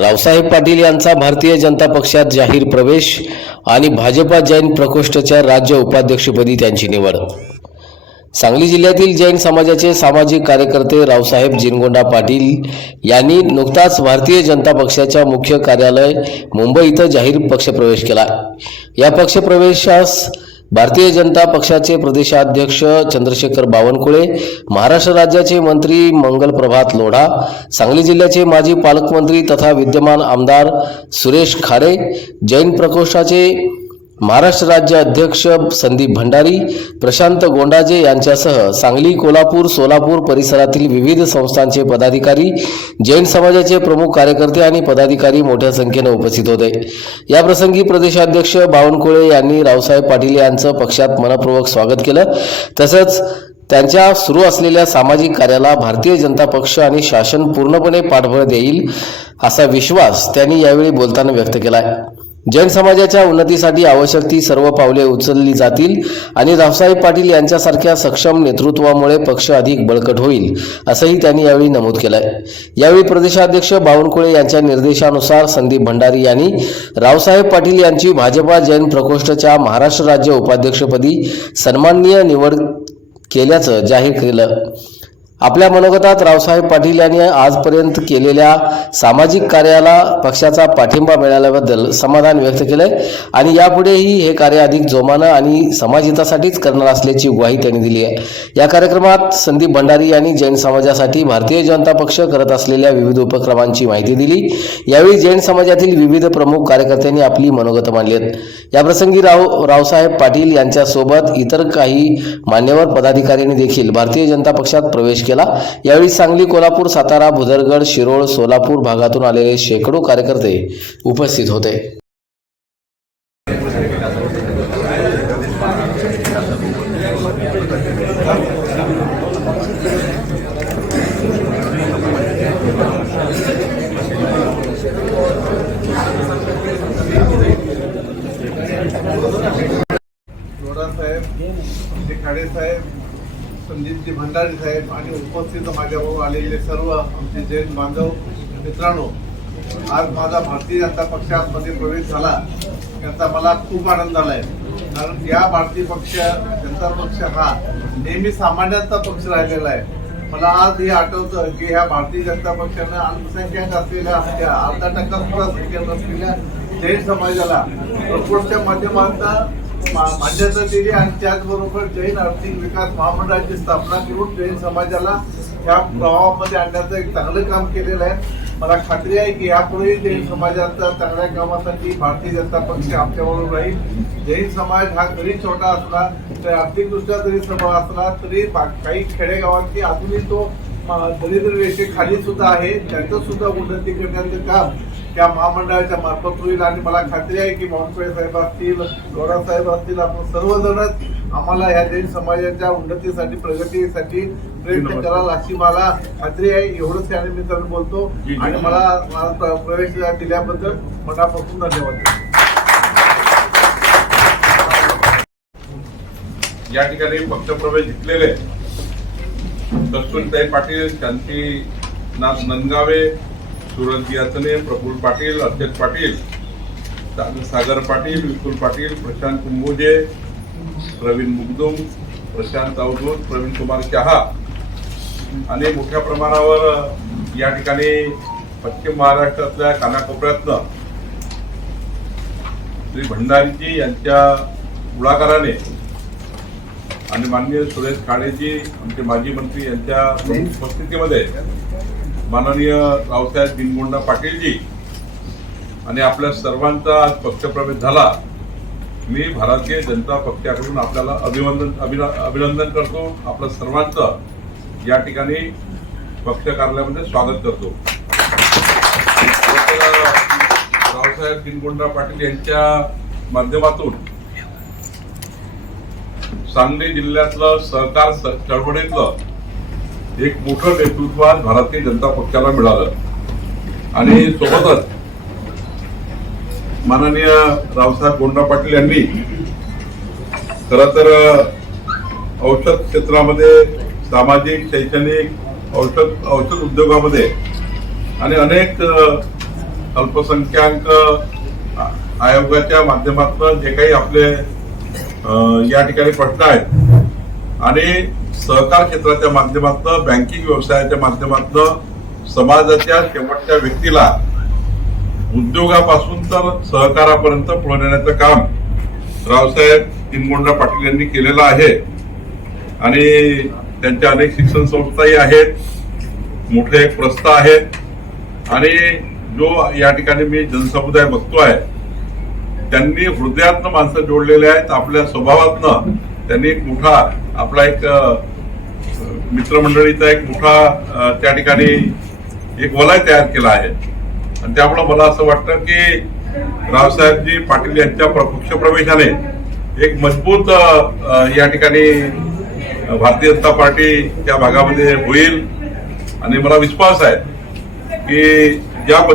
रावसाहेब पाटील यांचा भारतीय जनता पक्षात जाहीर प्रवेश आणि भाजपा जैन प्रकोष्ठच्या राज्य उपाध्यक्षपदी त्यांची निवड. सांगली जिल्ह्यातील जैन समाजाचे सामाजिक कार्यकर्ते रावसाहेब जिनगोंडा पाटील यांनी नुकताच भारतीय जनता पक्षाच्या मुख्य कार्यालय मुंबई इथं जाहीर पक्षप्रवेश केला. या पक्षप्रवेशास भारतीय जनता पक्षाचे प्रदेशाध्यक्ष चंद्रशेखर बावनकुळे महाराष्ट्र राज्याचे मंत्री मंगल प्रभात लोढा सांगली जिल्ह्याचे माजी पालकमंत्री तथा विद्यमान आमदार सुरेश खाडे जैन प्रकोष्ठाचे महाराष्ट्र राज्य अध्यक्ष संदीप भंडारी प्रशांत गोंडाजे यांच्यासह सांगली कोल्हापूर सोलापूर परिसरातील विविध संस्थांचे पदाधिकारी जैन समाजाचे प्रमुख कार्यकर्ते आणि पदाधिकारी मोठ्या संख्येने उपस्थित होते. याप्रसंगी प्रदेशाध्यक्ष बावनकुळे यांनी रावसाहेब पाटील यांचं पक्षात मनपूर्वक स्वागत केलं. तसंच त्यांच्या सुरू असलेल्या सामाजिक कार्याला भारतीय जनता पक्ष आणि शासन पूर्णपणे पाठबळ देईल असा विश्वास त्यांनी यावेळी बोलताना व्यक्त केला आहे जैन समाजाच्या उन्नतीसाठी आवश्यक ती सर्व पावले उचलली जातील आणि रावसाहेब पाटील यांच्यासारख्या सक्षम नेतृत्वामुळे पक्ष अधिक बळकट होईल असंही त्यांनी यावेळी नमूद केलंय. यावेळी प्रदेशाध्यक्ष बावनकुळे यांच्या निर्देशानुसार संदीप भंडारी यांनी रावसाहेब पाटील यांची भाजपा जैन प्रकोष्ठच्या महाराष्ट्र राज्य उपाध्यक्षपदी सन्माननीय निवड केल्याचं जाहीर केलं. आपल्या मनोगतात रावसाहेब पाटील यांनी आजपर्यंत केलेल्या सामाजिक कार्याला पक्षाचा पाठिंबा मिळाल्याबद्दल समाधान व्यक्त केलंय. आणि यापुढेही हे कार्य अधिक जोमानं आणि समाजहितासाठीच करणार असल्याची ग्वाही त्यांनी दिली आहे. या कार्यक्रमात संदीप भंडारी यांनी जैन समाजासाठी भारतीय जनता पक्ष करत असलेल्या विविध उपक्रमांची माहिती दिली. यावेळी जैन समाजातील विविध प्रमुख कार्यकर्त्यांनी आपली मनोगत मांडली आहेत. याप्रसंगी राव रावसाहेब पाटील यांच्यासोबत इतर काही मान्यवर पदाधिकाऱ्यांनी देखील भारतीय जनता पक्षात प्रवेश केला. यावेळी सांगली कोल्हापूर सातारा भुदरगड शिरोळ सोलापूर भागातून आलेले शेकडो कार्यकर्ते उपस्थित होते लोढा साहेब जे खाडे साहेब पंडितजी भंडारी साहेब आणि उपस्थित माझ्याबरोबर आलेले सर्व आमचे जैन बांधव मित्रांनो आज माझा भारतीय जनता पक्षामध्ये प्रवेश झाला याचा मला खूप आनंद झालाय. कारण या भारतीय पक्ष जनता पक्ष हा नेहमी सामान्यांचा पक्ष राहिलेला आहे. मला आज हे आठवतं की ह्या भारतीय जनता पक्षानं अल्पसंख्याक असलेल्या अर्धा टक्का सुद्धा संख्या नसलेल्या जैन समाजाला प्रकोष्ठच्या माध्यमातून मान्यता दिली आणि त्याचबरोबर जैन आर्थिक विकास महामंडळाची स्थापना करून जैन समाजाला या प्रवाहामध्ये आणण्याचं एक चांगलं काम केलेलं आहे. मला खात्री आहे की यापुढे जैन समाजाच्या चांगल्या कामासाठी भारतीय जनता पक्ष आमच्याबरोबर राहील. जैन समाज हा जरी छोटा असला तर आर्थिकदृष्ट्या जरी सबळ असला तरी काही खेडेगावांची अजूनही तो दरिद्र रेषेखाली सुद्धा आहे. त्याचं सुद्धा उन्नती करण्याचं काम त्या महामंडळाच्या मार्फत होईल. आणि मला खात्री आहे की बावनकुळे साहेब असतील गौरव साहेब असतील आपण सर्वजणच आम्हाला या जैन समाजाच्या उन्नतीसाठी प्रगतीसाठी प्रयत्न कराल अशी मला खात्री आहे. एवढंच त्या निमित्तानं बोलतो. आणि मला मला प्र- प्रवेश दिल्याबद्दल मनापासून धन्यवाद या ठिकाणी पक्षप्रवेश घेतलेले कस्तुरीताई पाटील शांतीनाथ नंदगावे सुरज याचने प्रफुल्ल पाटील अध्यक्ष पाटील सागर पाटील विपुल पाटील प्रशांत कुंभोजे प्रवीण मुगदुम प्रशांत अवधूत प्रवीण कुमार शहा आणि मोठ्या प्रमाणावर या ठिकाणी पश्चिम महाराष्ट्रातल्या कानाकोपऱ्यातनं श्री भंडारीजी यांच्या पुढाकाराने आणि माननीय सुरेश खाडेजी आमचे माजी मंत्री यांच्या उपस्थितीमध्ये माननीय रावसाहेब दिनगोंडा पाटीलजी आणि आपल्या सर्वांचा आज पक्षप्रवेश झाला मी भारतीय जनता पक्षाकडून आपल्याला अभिनंदन अभिन- अभिनंदन करतो. आपलं सर्वांचं या ठिकाणी पक्ष कार्यालयामध्ये स्वागत करतो. रावसाहेब दिनगोंडा पाटील यांच्या माध्यमातून सांगली जिल्ह्यातलं सहकार चळवळीतलं एक मोठं नेतृत्व आज भारतीय जनता पक्षाला मिळालं. आणि सोबतच माननीय रावसाहेब गोंडा पाटील यांनी खर तर औषध क्षेत्रामध्ये सामाजिक शैक्षणिक औषध औषध उद्योगामध्ये आणि अनेक अल्पसंख्याक आयोगाच्या माध्यमातून जे काही आपले या ठिकाणी प्रश्न आहेत आणि सहकार क्षेत्राच्या माध्यमातून बँकिंग व्यवसायाच्या माध्यमातून समाजाच्या शेवटच्या व्यक्तीला उद्योगापासून तर सहकारापर्यंत पुढे नेण्याचं काम रावसाहेब तिनगोंडा पाटील यांनी केलेलं आहे. आणि त्यांच्या अनेक शिक्षण संस्थाही आहेत. मोठे एक प्रस्थ आहेत आणि जो या ठिकाणी मी जनसमुदाय बघतो आहे त्यांनी हृदयातनं माणसं जोडलेले आहेत. आपल्या स्वभावातनं त्यांनी एक मोठा आपला एक मित्रमंडळीचा एक मोठा त्या ठिकाणी एक वलय तयार केला आहे. आणि त्यामुळं मला असं वाटतं की रावसाहेबजी पाटील यांच्या पक्ष प्रवेशाने एक मजबूत या ठिकाणी भारतीय जनता पार्टी त्या भागामध्ये होईल. आणि मला विश्वास आहे की ज्या